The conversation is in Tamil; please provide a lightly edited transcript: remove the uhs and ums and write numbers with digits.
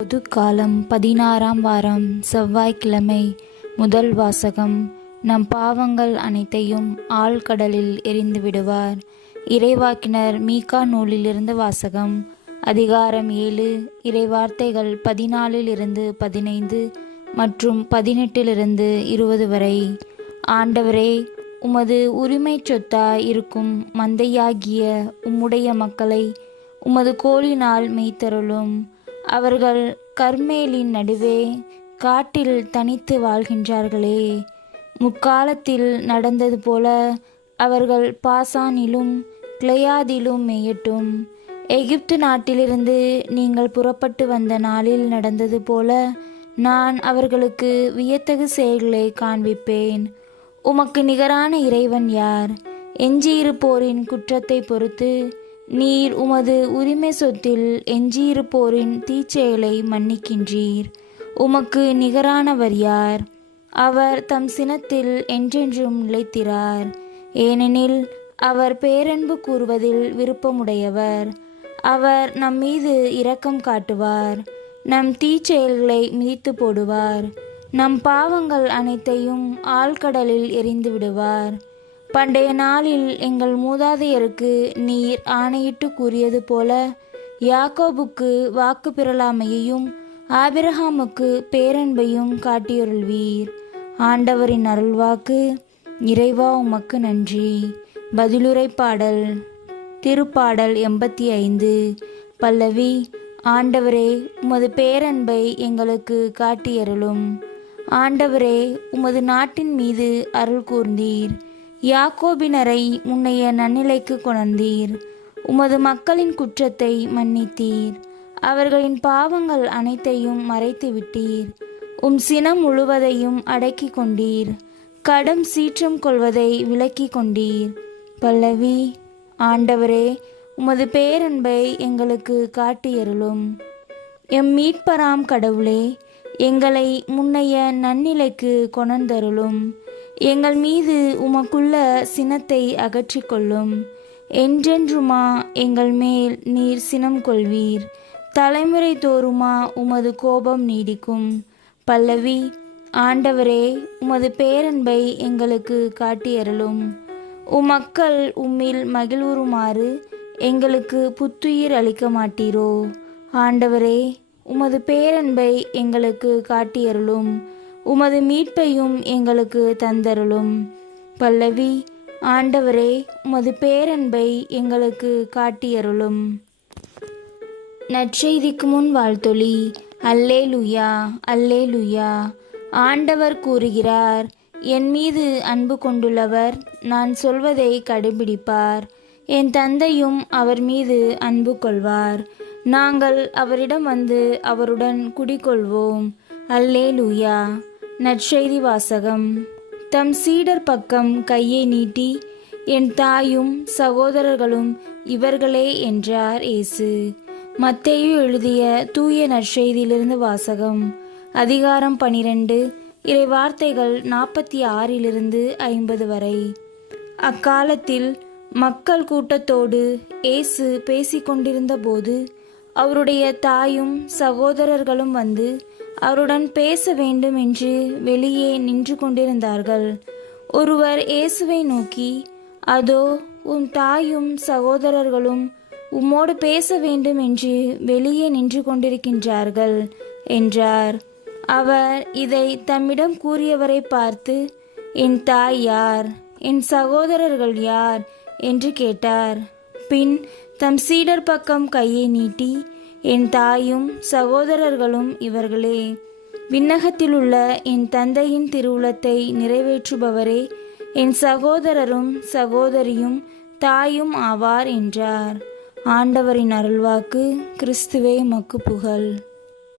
பொதுக்காலம் 16ஆம் வாரம் செவ்வாய்க்கிழமை. முதல் வாசகம். நம் பாவங்கள் அனைத்தையும் ஆழ்கடலில் எறிந்து விடுவார். இறைவாக்கினர் மீகா நூலிலிருந்து வாசகம். அதிகாரம் 7, இறைவார்த்தைகள் 14 15 மற்றும் 18 20 வரை. ஆண்டவரே, உமது உரிமை சொத்தாய் இருக்கும் மந்தையாகிய உம்முடைய மக்களை உமது கோலினால் மேய்த்தருளும். அவர்கள் கர்மேலின் நடுவே காட்டில் தனித்து வாழ்கின்றார்களே. முற்காலத்தில் நடந்தது போல அவர்கள் பாசானிலும் கிளையாதிலும் மேயட்டும். எகிப்து நாட்டிலிருந்து நீங்கள் புறப்பட்டு வந்த நாளில் நடந்தது போல நான் அவர்களுக்கு வியத்தகு செயல்களை காண்பிப்பேன். உமக்கு நிகரான இறைவன் யார்? எஞ்சியிருப்போரின் குற்றத்தை பொறுத்து நீர் உமது உரிமை சொத்தில் எஞ்சியிருப்போரின் தீச்செயலை மன்னிக்கின்றீர். உமக்கு நிகரானவர் யார்? அவர் தம் சினத்தில் என்றென்றும் நிலைத்திரார். ஏனெனில் அவர் பேரன்பு கூறுவதில் விருப்பமுடையவர். அவர் நம் மீது இரக்கம் காட்டுவார். நம் தீச்செயல்களை மிதித்து போடுவார். நம் பாவங்கள் அனைத்தையும் ஆழ்கடலில் எறிந்து விடுவார். பண்டைய நாளில் எங்கள் மூதாதையருக்கு நீர் ஆணையிட்டு கூறியது போல யாக்கோபுக்கு வாக்கு பிறலாமையையும் ஆபிரகாமுக்கு பேரன்பையும் காட்டியருள்வீர். ஆண்டவரின் அருள்வாக்கு. இறைவா, உமக்கு நன்றி. பதிலுரை பாடல். திருப்பாடல் 85. பல்லவி. ஆண்டவரே, உமது பேரன்பை எங்களுக்கு காட்டியருளும். ஆண்டவரே, உமது நாட்டின் மீது அருள் கூர்ந்தீர். யாக்கோபினரை முன்னைய நன்னிலைக்கு கொணர்ந்தீர். உமது மக்களின் குற்றத்தை மன்னித்தீர். அவர்களின் பாவங்கள் அனைத்தையும் மறைத்து விட்டீர். சினம் முழுவதையும் அடக்கி கொண்டீர். கடும் சீற்றம் கொள்வதை விலக்கி கொண்டீர். பல்லவி. ஆண்டவரே, உமது பேரன்பை எங்களுக்கு காட்டியருளும். எம் மீட்பராம் கடவுளே, எங்களை முன்னைய நன்னிலைக்கு கொணர்ந்தருளும். எங்கள் மீது உமக்குள்ள சினத்தை அகற்றிக்கொள்ளும். என்றென்றுமா எங்கள் மேல் நீர் சினம் கொள்வீர்? தலைமுறை தோறுமா உமது கோபம் நீடிக்கும்? பல்லவி. ஆண்டவரே, உமது பேரன்பை எங்களுக்கு காட்டியருளும். மக்கள் உம்மில் மகிழ்வுறுமாறு எங்களுக்கு புத்துயிர் அளிக்க மாட்டீரோ? ஆண்டவரே, உமது பேரன்பை எங்களுக்கு காட்டியருளும். உமது மீட்பையும் எங்களுக்கு தந்தருளும். பல்லவி. ஆண்டவரே, உமது பேரன்பை எங்களுக்கு காட்டியருளும். நற்செய்திக்கு முன் வாழ்த்தொலி. அல்லேலூயா, அல்லேலூயா. ஆண்டவர் கூறுகிறார், என் மீது அன்பு கொண்டுள்ளவர் நான் சொல்வதை கடைபிடிப்பார். என் தந்தையும் அவர் மீது அன்பு கொள்வார். நாங்கள் அவரிடம் வந்து அவருடன் குடிகொள்வோம். அல்லேலூயா. நற்செய்தி வாசகம். தம் சீடர் பக்கம் கையை நீட்டி, என் தாயும் சகோதரர்களும் இவர்களே என்றார் இயேசு. மத்தேயு எழுதிய தூய நற்செய்தியிலிருந்து வாசகம். அதிகாரம் 12, இறைவார்த்தைகள் 46 50 வரை. அக்காலத்தில் மக்கள் கூட்டத்தோடு இயேசு பேசிக்கொண்டிருந்த போது அவருடைய தாயும் சகோதரர்களும் வந்து அவருடன் பேச வேண்டும் என்று வெளியே நின்று கொண்டிருந்தார்கள். ஒருவர் இயேசுவை நோக்கி, அதோ உம் தாயும் சகோதரர்களும் உம்மோடு பேச வேண்டும் என்று வெளியே நின்று கொண்டிருக்கின்றார்கள் என்றார். அவர் இதை தம்மிடம் கூறியவரை பார்த்து, என் தாய் யார், என் சகோதரர்கள் யார் என்று கேட்டார். பின் தம் சீடர் பக்கம் கையை நீட்டி, என் தாயும் சகோதரர்களும் இவர்களே, விண்ணகத்திலுள்ள என் தந்தையின் திருவுளத்தை நிறைவேற்றுபவரே என் சகோதரரும் சகோதரியும் தாயும் ஆவார் என்றார். ஆண்டவரின் அருள்வாக்கு. கிறிஸ்துவே உமக்கு புகழ்.